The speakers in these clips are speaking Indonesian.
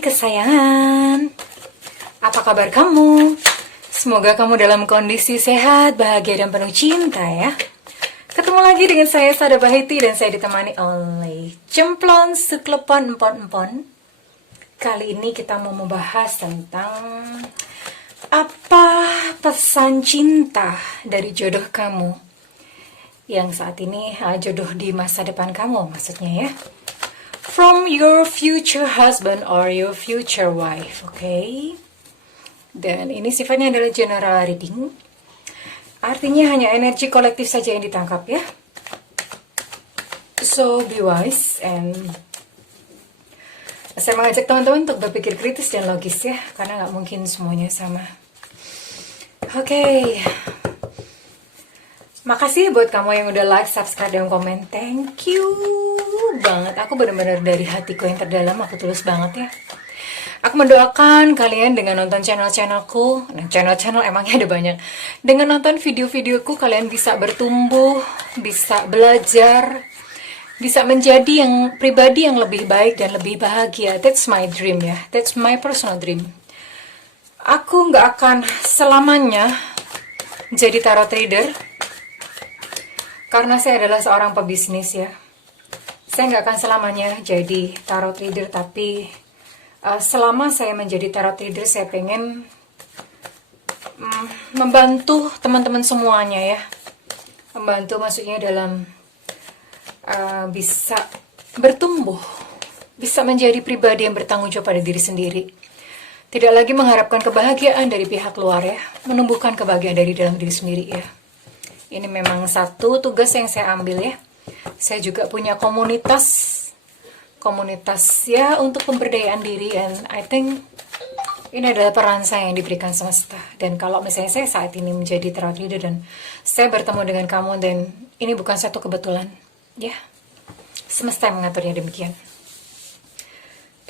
kesayangan, apa kabar kamu? Semoga kamu dalam kondisi sehat, bahagia, dan penuh cinta ya. Ketemu lagi dengan saya, Sada Bahiti, dan saya ditemani oleh Cemplon Suklepon Empon-Empon. Kali ini kita mau membahas tentang apa pesan cinta dari jodoh kamu yang saat ini jodoh di masa depan kamu maksudnya ya. From your future husband or your future wife, okay? Dan ini sifatnya adalah general reading. Artinya hanya energi kolektif saja yang ditangkap ya. So be wise, and saya mengajak teman-teman untuk berpikir kritis dan logis ya, karena nggak mungkin semuanya sama. Oke. Makasih buat kamu yang udah like, subscribe, dan komen. Thank you banget. Aku benar-benar dari hatiku yang terdalam, aku tulus banget ya. Aku mendoakan kalian dengan nonton channel-channelku. Nah, channel-channel emangnya ada banyak. Dengan nonton video-videoku, kalian bisa bertumbuh, bisa belajar, bisa menjadi yang pribadi yang lebih baik dan lebih bahagia. That's my dream ya. That's my personal dream. Aku nggak akan selamanya jadi tarot reader, karena saya adalah seorang pebisnis ya. Saya nggak akan selamanya jadi tarot reader, tapi selama saya menjadi tarot reader, saya pengen membantu teman-teman semuanya ya. Membantu maksudnya dalam bisa bertumbuh, bisa menjadi pribadi yang bertanggung jawab pada diri sendiri. Tidak lagi mengharapkan kebahagiaan dari pihak luar ya, menumbuhkan kebahagiaan dari dalam diri sendiri ya. Ini memang satu tugas yang saya ambil ya. Saya juga punya komunitas ya untuk pemberdayaan diri, and I think ini adalah peran saya yang diberikan semesta. Dan kalau misalnya saya saat ini menjadi tarot reader dan saya bertemu dengan kamu, dan ini bukan satu kebetulan ya, semesta yang mengaturnya demikian.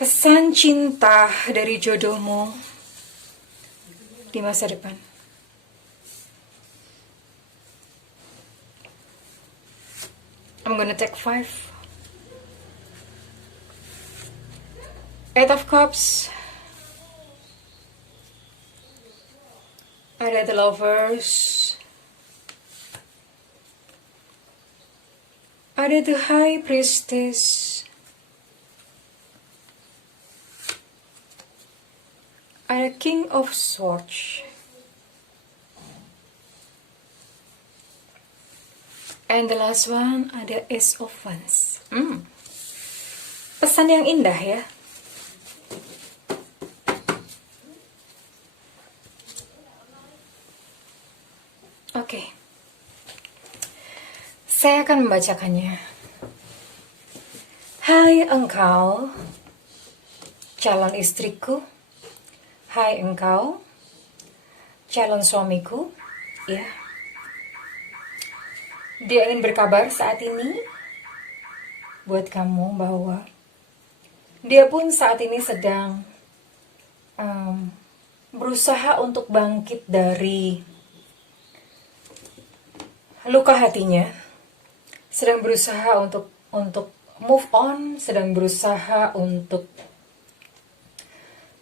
Pesan cinta dari jodohmu di masa depan. I'm gonna take 5. Eight of Cups. Ada the Lovers. Ada the High Priestess. Ada King of Swords. And the last one ada Ace of Wands. Pesan yang indah ya. Oke. Saya akan membacakannya. Hai engkau, calon istriku. Hai engkau, calon suamiku. Ya. Dia ingin berkabar saat ini buat kamu bahwa dia pun saat ini sedang berusaha untuk bangkit dari luka hatinya, sedang berusaha untuk move on, sedang berusaha untuk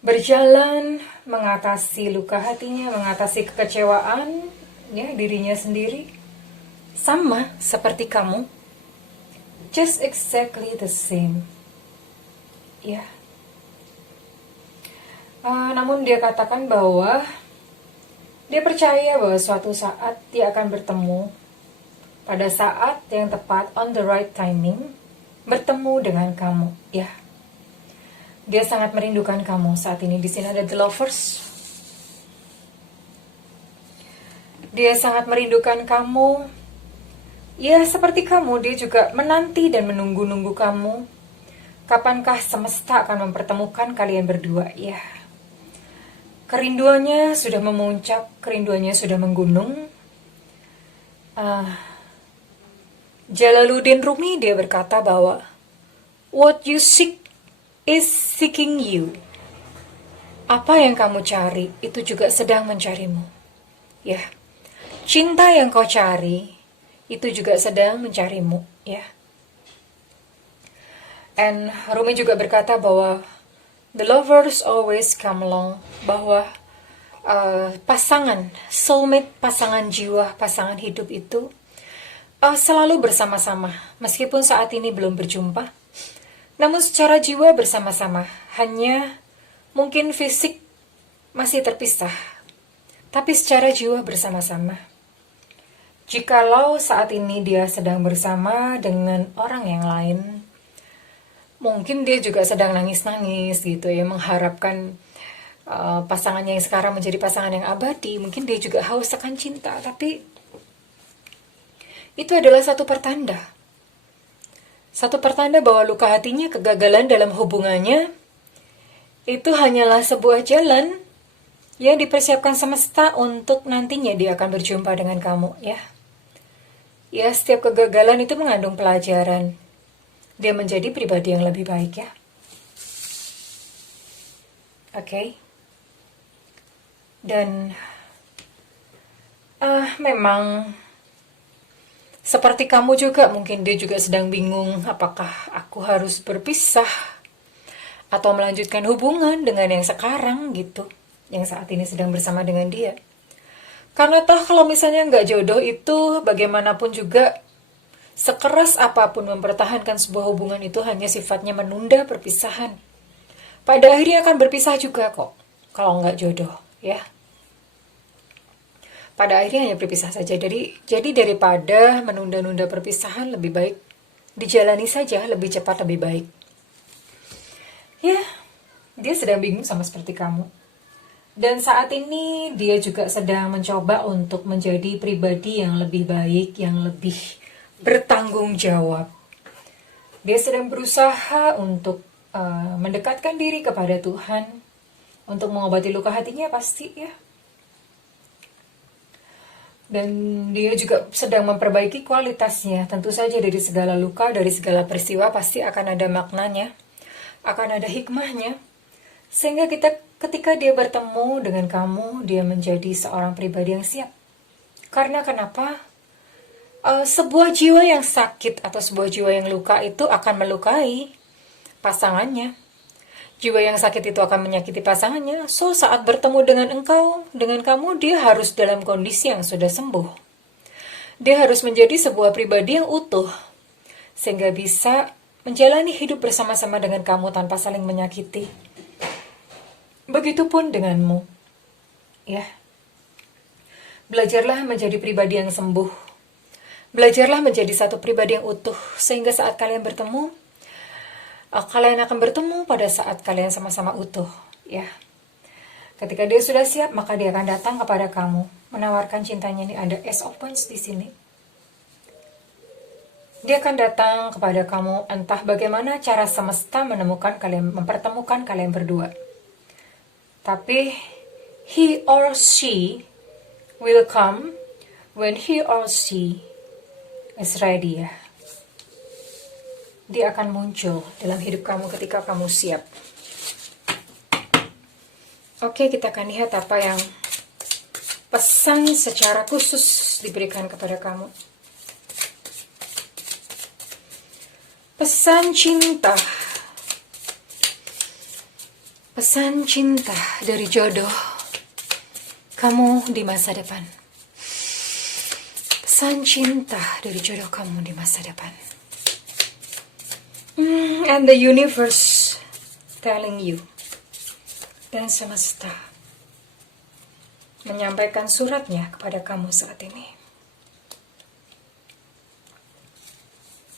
berjalan mengatasi luka hatinya, mengatasi kekecewaan ya dirinya sendiri. Sama seperti kamu, just exactly the same ya. Namun dia katakan bahwa dia percaya bahwa suatu saat dia akan bertemu pada saat yang tepat, on the right timing, bertemu dengan kamu ya. Dia sangat merindukan kamu saat ini. Di sini ada the Lovers. Dia sangat merindukan kamu. Ya, seperti kamu, dia juga menanti dan menunggu-nunggu kamu. Kapankah semesta akan mempertemukan kalian berdua? Ya, kerinduannya sudah memuncak, kerinduannya sudah menggunung. Jalaluddin Rumi, dia berkata bahwa what you seek is seeking you. Apa yang kamu cari, itu juga sedang mencarimu. Ya, cinta yang kau cari itu juga sedang mencarimu ya. And Rumi juga berkata bahwa The lovers always come along, bahwa pasangan, soulmate, pasangan jiwa, pasangan hidup itu selalu bersama-sama, meskipun saat ini belum berjumpa. Namun secara jiwa bersama-sama, hanya mungkin fisik masih terpisah, tapi secara jiwa bersama-sama. Jikalau saat ini dia sedang bersama dengan orang yang lain, mungkin dia juga sedang nangis-nangis gitu ya, mengharapkan pasangannya yang sekarang menjadi pasangan yang abadi. Mungkin dia juga haus akan cinta, tapi itu adalah satu pertanda. Satu pertanda bahwa luka hatinya, kegagalan dalam hubungannya, itu hanyalah sebuah jalan yang dipersiapkan semesta untuk nantinya dia akan berjumpa dengan kamu, ya. Ya, setiap kegagalan itu mengandung pelajaran. Dia menjadi pribadi yang lebih baik, ya. Oke. Dan memang seperti kamu juga, mungkin dia juga sedang bingung, apakah aku harus berpisah atau melanjutkan hubungan dengan yang sekarang gitu, yang saat ini sedang bersama dengan dia. Karena toh kalau misalnya nggak jodoh itu, bagaimanapun juga, sekeras apapun mempertahankan sebuah hubungan itu hanya sifatnya menunda perpisahan. Pada akhirnya akan berpisah juga kok, kalau nggak jodoh, ya. Pada akhirnya hanya berpisah saja. Jadi daripada menunda-nunda perpisahan, lebih baik dijalani saja, lebih cepat, lebih baik. Ya, dia sedang bingung sama seperti kamu. Dan saat ini dia juga sedang mencoba untuk menjadi pribadi yang lebih baik, yang lebih bertanggung jawab. Dia sedang berusaha untuk mendekatkan diri kepada Tuhan, untuk mengobati luka hatinya pasti, ya. Dan dia juga sedang memperbaiki kualitasnya. Tentu saja dari segala luka, dari segala peristiwa pasti akan ada maknanya, akan ada hikmahnya. Sehingga ketika dia bertemu dengan kamu, dia menjadi seorang pribadi yang siap. Karena kenapa? Sebuah jiwa yang sakit atau sebuah jiwa yang luka itu akan melukai pasangannya. Jiwa yang sakit itu akan menyakiti pasangannya. So, saat bertemu dengan kamu, dia harus dalam kondisi yang sudah sembuh. Dia harus menjadi sebuah pribadi yang utuh, sehingga bisa menjalani hidup bersama-sama dengan kamu tanpa saling menyakiti. Begitupun denganmu, ya. Belajarlah menjadi pribadi yang sembuh. Belajarlah menjadi satu pribadi yang utuh, sehingga saat kalian bertemu, kalian akan bertemu pada saat kalian sama-sama utuh, ya. Ketika dia sudah siap, maka dia akan datang kepada kamu, menawarkan cintanya. Ini ada Ace of Wands di sini. Dia akan datang kepada kamu, entah bagaimana cara semesta mempertemukan kalian berdua. Tapi he or she will come when he or she is ready, ya. Dia akan muncul dalam hidup kamu ketika kamu siap. Oke, kita akan lihat apa yang pesan secara khusus diberikan kepada kamu. Pesan cinta. Pesan cinta dari jodoh kamu di masa depan. Pesan cinta dari jodoh kamu di masa depan. And the universe telling you, dan semesta menyampaikan suratnya kepada kamu saat ini.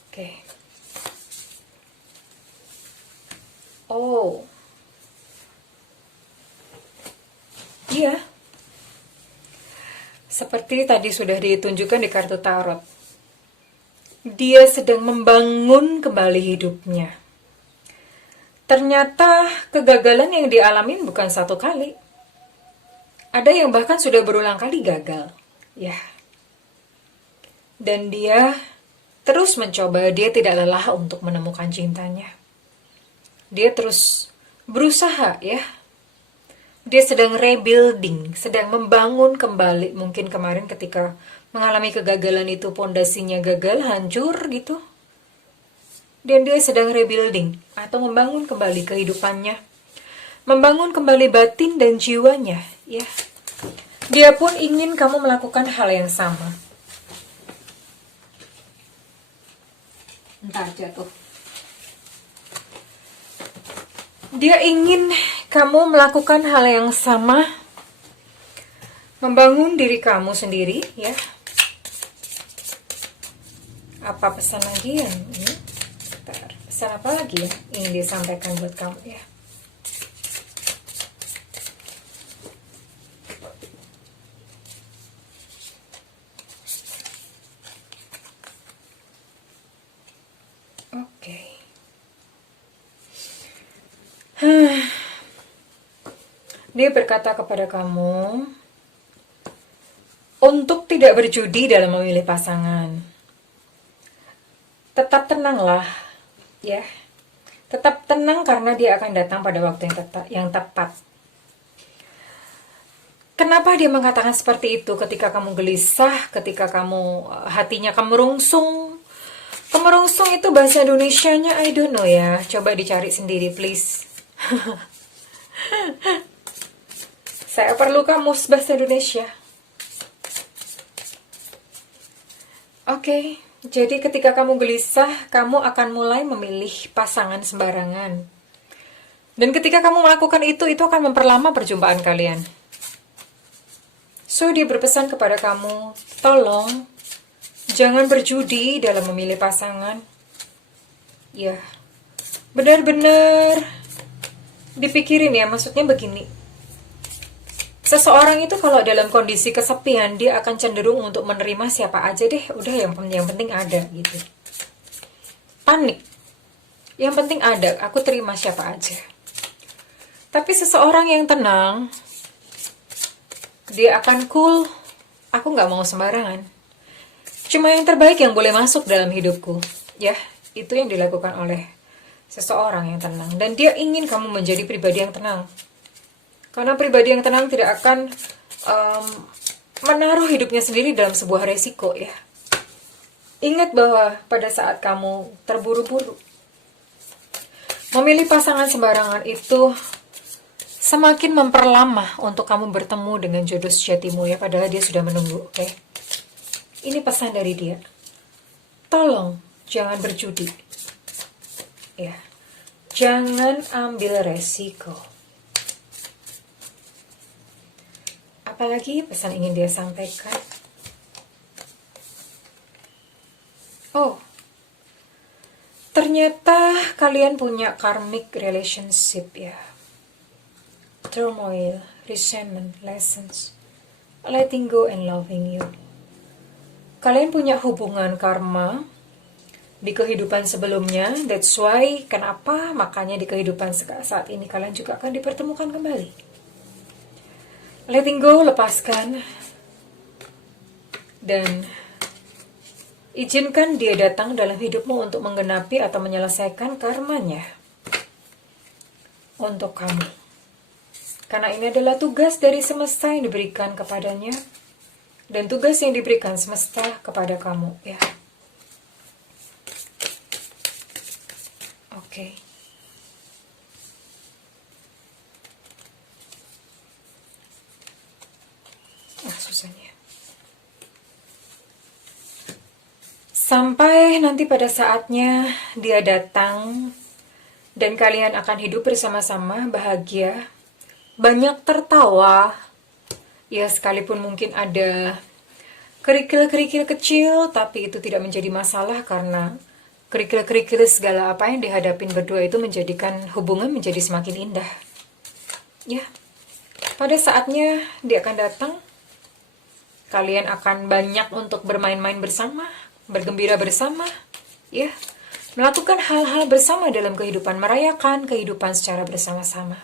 Oke. Oh. Iya. Seperti tadi sudah ditunjukkan di kartu tarot. Dia sedang membangun kembali hidupnya. Ternyata kegagalan yang dialamin bukan satu kali. Ada yang bahkan sudah berulang kali gagal. Ya. Dan dia terus mencoba, dia tidak lelah untuk menemukan cintanya. Dia terus berusaha, ya. Dia sedang rebuilding, sedang membangun kembali. Mungkin kemarin ketika mengalami kegagalan itu pondasinya gagal, hancur gitu. Dan dia sedang rebuilding atau membangun kembali kehidupannya. membangun kembali batin dan jiwanya, ya. Dia pun ingin kamu melakukan hal yang sama. Ntar jatuh. Dia ingin kamu melakukan hal yang sama, membangun diri kamu sendiri, ya. Apa pesan lagi yang ini? Bentar, pesan apa lagi ya ingin disampaikan buat kamu, ya? Oke. Dia berkata kepada kamu untuk tidak berjudi dalam memilih pasangan. Tetap tenanglah, ya. Tetap tenang karena dia akan datang pada waktu yang tepat. Kenapa dia mengatakan seperti itu ketika kamu gelisah, ketika kamu hatinya kemerungsung? Kemerungsung itu bahasa Indonesianya I don't know ya. Coba dicari sendiri please. Saya perlu kamus bahasa Indonesia. Oke, jadi ketika kamu gelisah, kamu akan mulai memilih pasangan sembarangan. Dan ketika kamu melakukan itu akan memperlama perjumpaan kalian. So, dia berpesan kepada kamu, tolong, jangan berjudi dalam memilih pasangan. Ya, benar-benar dipikirin ya, maksudnya begini. Seseorang itu kalau dalam kondisi kesepian, dia akan cenderung untuk menerima siapa aja deh. Udah yang penting ada gitu. Panik. Yang penting ada, aku terima siapa aja. Tapi seseorang yang tenang, dia akan cool. Aku nggak mau sembarangan. Cuma yang terbaik yang boleh masuk dalam hidupku. Ya, itu yang dilakukan oleh seseorang yang tenang. Dan dia ingin kamu menjadi pribadi yang tenang. Karena pribadi yang tenang tidak akan menaruh hidupnya sendiri dalam sebuah resiko, ya. Ingat bahwa pada saat kamu terburu-buru, memilih pasangan sembarangan itu semakin memperlama untuk kamu bertemu dengan jodoh sejatimu, ya. Padahal dia sudah menunggu, oke? Ini pesan dari dia. Tolong, jangan berjudi. Ya. Jangan ambil resiko. Apalagi pesan ingin dia sampaikan? Oh, ternyata kalian punya karmic relationship, ya. Turmoil, resentment, lessons, letting go and loving you. Kalian punya hubungan karma di kehidupan sebelumnya. That's why, kenapa makanya di kehidupan saat ini kalian juga akan dipertemukan kembali. Letting go, lepaskan. Dan izinkan dia datang dalam hidupmu untuk menggenapi atau menyelesaikan karmanya untuk kamu. Karena ini adalah tugas dari semesta yang diberikan kepadanya. Dan tugas yang diberikan semesta kepada kamu, ya. Oke. Susahnya. Sampai nanti pada saatnya dia datang dan kalian akan hidup bersama-sama bahagia, banyak tertawa, ya sekalipun mungkin ada kerikil-kerikil kecil, tapi itu tidak menjadi masalah karena kerikil-kerikil segala apa yang dihadapin berdua itu menjadikan hubungan menjadi semakin indah. Ya, pada saatnya dia akan datang. Kalian akan banyak untuk bermain-main bersama, bergembira bersama, ya. Melakukan hal-hal bersama dalam kehidupan, merayakan kehidupan secara bersama-sama.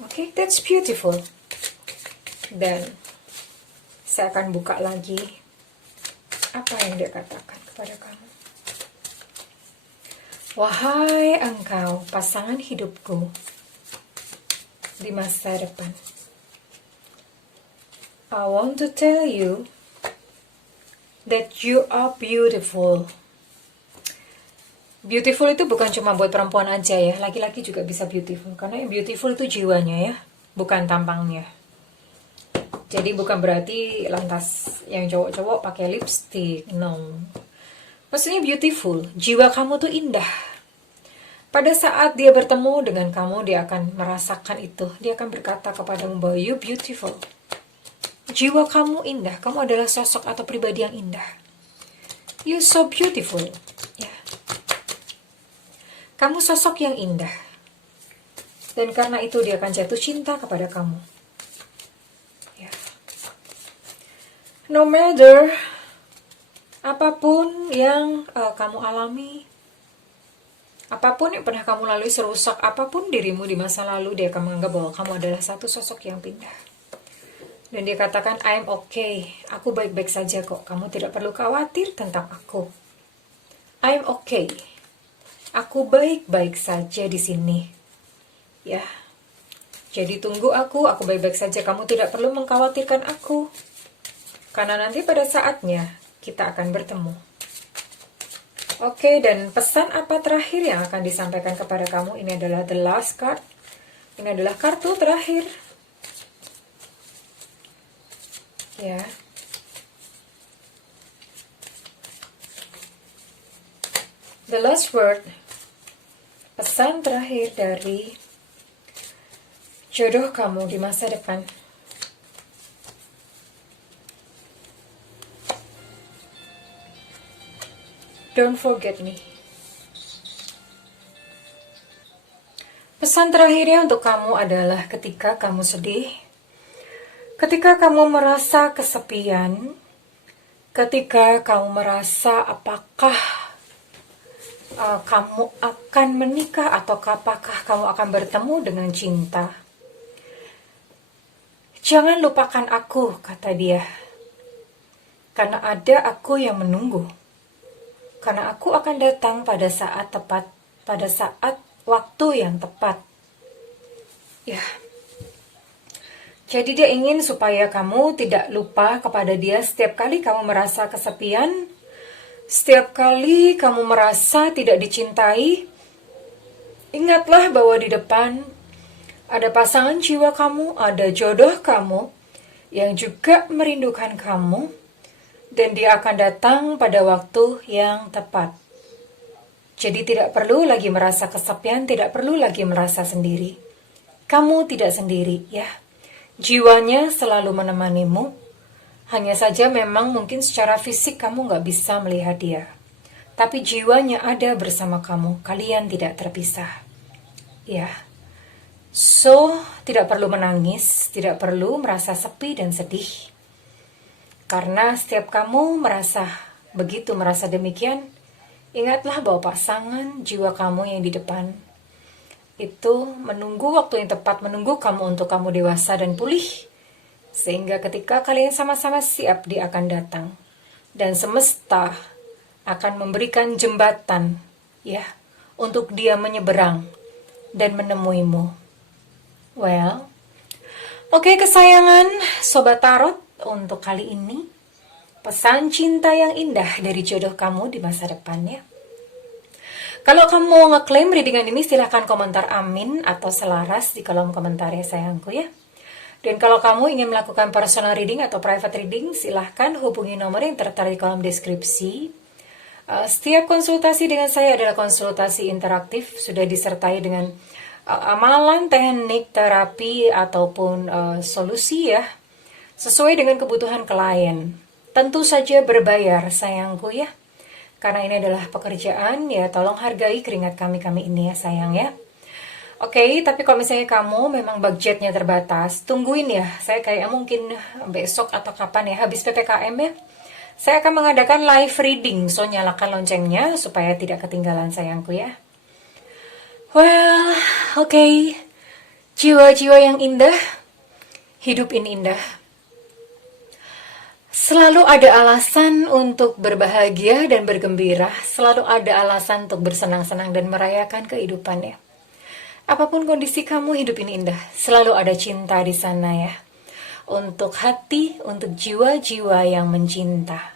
Oke, that's beautiful. Dan saya akan buka lagi apa yang dia katakan kepada kamu. Wahai engkau, pasangan hidupku di masa depan. I want to tell you that you are beautiful. Beautiful itu bukan cuma buat perempuan aja ya, laki-laki juga bisa beautiful. Karena yang beautiful itu jiwanya ya, bukan tampangnya. Jadi bukan berarti lantas yang cowok-cowok pakai lipstick, no. Maksudnya beautiful, jiwa kamu tuh indah. Pada saat dia bertemu dengan kamu, dia akan merasakan itu. Dia akan berkata kepadamu bahwa you beautiful. Jiwa kamu indah, kamu adalah sosok atau pribadi yang indah. You so beautiful. Ya. Kamu sosok yang indah. Dan karena itu dia akan jatuh cinta kepada kamu. Ya. No matter apapun yang kamu alami, apapun yang pernah kamu lalui, serusak apapun dirimu di masa lalu, dia akan menganggap bahwa kamu adalah satu sosok yang pindah. Dan dia katakan, I'm okay, aku baik-baik saja kok, kamu tidak perlu khawatir tentang aku. I'm okay, aku baik-baik saja di sini. Ya, jadi tunggu aku baik-baik saja, kamu tidak perlu mengkhawatirkan aku. Karena nanti pada saatnya, kita akan bertemu. Oke, dan pesan apa terakhir yang akan disampaikan kepada kamu? Ini adalah the last card. Ini adalah kartu terakhir. Ya. The last word. Pesan terakhir dari jodoh kamu di masa depan. Don't forget me. Pesan terakhirnya untuk kamu adalah ketika kamu sedih, ketika kamu merasa kesepian, ketika kamu merasa apakah kamu akan menikah atau apakah kamu akan bertemu dengan cinta. Jangan lupakan aku, kata dia. Karena ada aku yang menunggu. Karena aku akan datang pada saat tepat, pada saat waktu yang tepat. Ya. Jadi dia ingin supaya kamu tidak lupa kepada dia setiap kali kamu merasa kesepian, setiap kali kamu merasa tidak dicintai. Ingatlah bahwa di depan ada pasangan jiwa kamu, ada jodoh kamu yang juga merindukan kamu, dan dia akan datang pada waktu yang tepat. Jadi tidak perlu lagi merasa kesepian, tidak perlu lagi merasa sendiri. Kamu tidak sendiri, ya. Jiwanya selalu menemanimu. Hanya saja memang mungkin secara fisik kamu gak bisa melihat dia. Tapi jiwanya ada bersama kamu. Kalian tidak terpisah. Ya. So, tidak perlu menangis, tidak perlu merasa sepi dan sedih. Karena setiap kamu merasa demikian, ingatlah bahwa pasangan jiwa kamu yang di depan itu menunggu waktu yang tepat, menunggu kamu untuk kamu dewasa dan pulih. Sehingga ketika kalian sama-sama siap, dia akan datang. Dan semesta akan memberikan jembatan, ya, untuk dia menyeberang dan menemuimu. Well, oke kesayangan Sobat Tarot, untuk kali ini pesan cinta yang indah dari jodoh kamu di masa depannya. Kalau kamu mau ngeklaim readingan ini, silahkan komentar amin atau selaras di kolom komentar ya sayangku ya. Dan kalau kamu ingin melakukan personal reading atau private reading, silahkan hubungi nomor yang tertera di kolom deskripsi. Setiap konsultasi dengan saya adalah konsultasi interaktif, sudah disertai dengan amalan, teknik, terapi, ataupun solusi ya, sesuai dengan kebutuhan klien. Tentu saja berbayar sayangku ya. Karena ini adalah pekerjaan, ya tolong hargai keringat kami ini ya sayang ya. Oke, tapi kalau misalnya kamu memang budgetnya terbatas, tungguin ya. Saya kayak mungkin besok atau kapan ya, habis PPKM ya. Saya akan mengadakan live reading, so nyalakan loncengnya supaya tidak ketinggalan sayangku ya. Well, oke. Jiwa-jiwa yang indah, hidup ini indah. Selalu ada alasan untuk berbahagia dan bergembira. Selalu ada alasan untuk bersenang-senang dan merayakan kehidupannya. Apapun kondisi kamu, hidup ini indah. Selalu ada cinta di sana ya. Untuk hati, untuk jiwa-jiwa yang mencinta.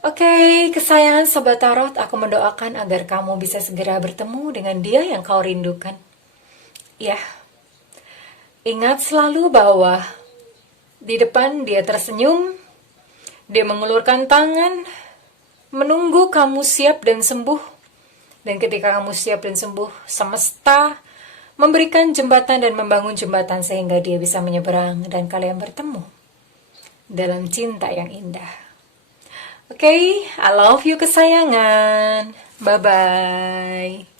Oke, kesayangan Sobat Tarot, aku mendoakan agar kamu bisa segera bertemu dengan dia yang kau rindukan. Ya, ingat selalu bahwa di depan dia tersenyum, dia mengulurkan tangan, menunggu kamu siap dan sembuh. Dan ketika kamu siap dan sembuh, semesta memberikan jembatan dan membangun jembatan sehingga dia bisa menyeberang dan kalian bertemu dalam cinta yang indah. Oke, I love you kesayangan. Bye-bye.